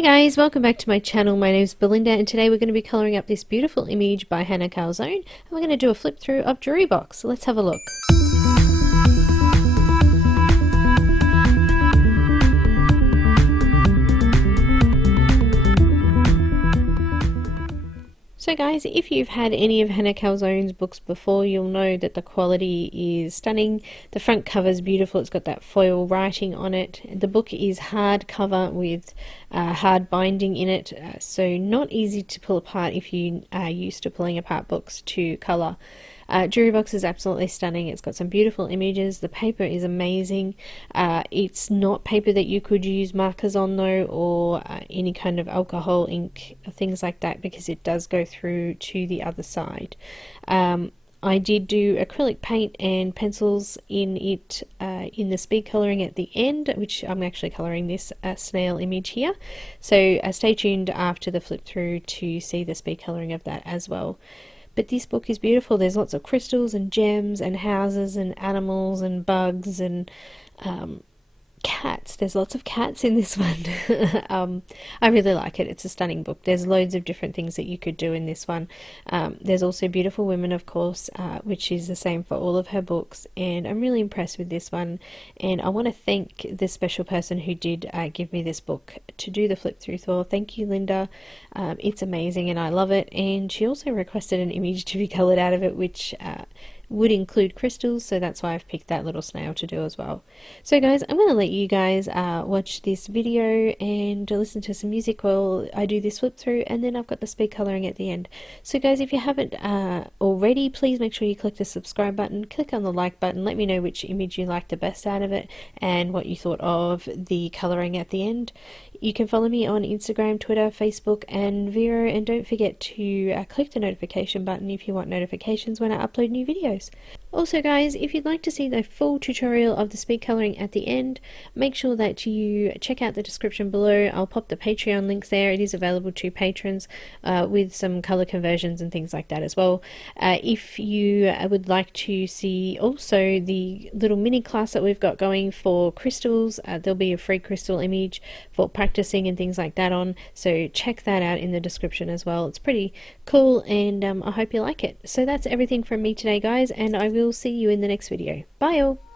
Hi guys, welcome back to my channel. My name is Belinda and today we're going to be colouring up this beautiful image by Hanna Karlzon and we're going to do a flip through of Jewelry Box. So let's have a look. So guys, if you've had any of Hanna Karlzon's books before, you'll know that the quality is stunning. The front cover is beautiful, it's got that foil writing on it. The book is hardcover with hard binding in it, so not easy to pull apart if you are used to pulling apart books to colour. Jewelry Box is absolutely stunning. It's got some beautiful images. The paper is amazing. It's not paper that you could use markers on though, or any kind of alcohol ink, things like that, because it does go through to the other side. I did do acrylic paint and pencils in it in the speed colouring at the end, which I'm actually colouring this snail image here. So stay tuned after the flip through to see the speed colouring of that as well. But this book is beautiful. There's lots of crystals and gems and houses and animals and bugs and cats. There's lots of cats in this one. I really like it. It's a stunning book. There's loads of different things that you could do in this one. There's also Beautiful Women, of course, which is the same for all of her books, and I'm really impressed with this one, and I want to thank the special person who did give me this book to do the flip through for. Thank you, Linda. It's amazing and I love it, and she also requested an image to be coloured out of it, which would include crystals, so that's why I've picked that little snail to do as well. So guys, I'm going to let you guys watch this video and listen to some music while I do this flip through, and then I've got the speed colouring at the end. So guys, if you haven't already, please make sure you click the subscribe button, click on the like button, let me know which image you liked the best out of it and what you thought of the colouring at the end. You can follow me on Instagram, Twitter, Facebook and Vero, and don't forget to click the notification button if you want notifications when I upload new videos. Also guys, if you'd like to see the full tutorial of the speed colouring at the end, make sure that you check out the description below. I'll pop the Patreon links there. It is available to patrons with some colour conversions and things like that as well. If you would like to see also the little mini class that we've got going for crystals, there'll be a free crystal image for practicing and things like that on, so check that out in the description as well. It's pretty cool, and I hope you like it. So that's everything from me today guys, and I will see you in the next video. Bye all!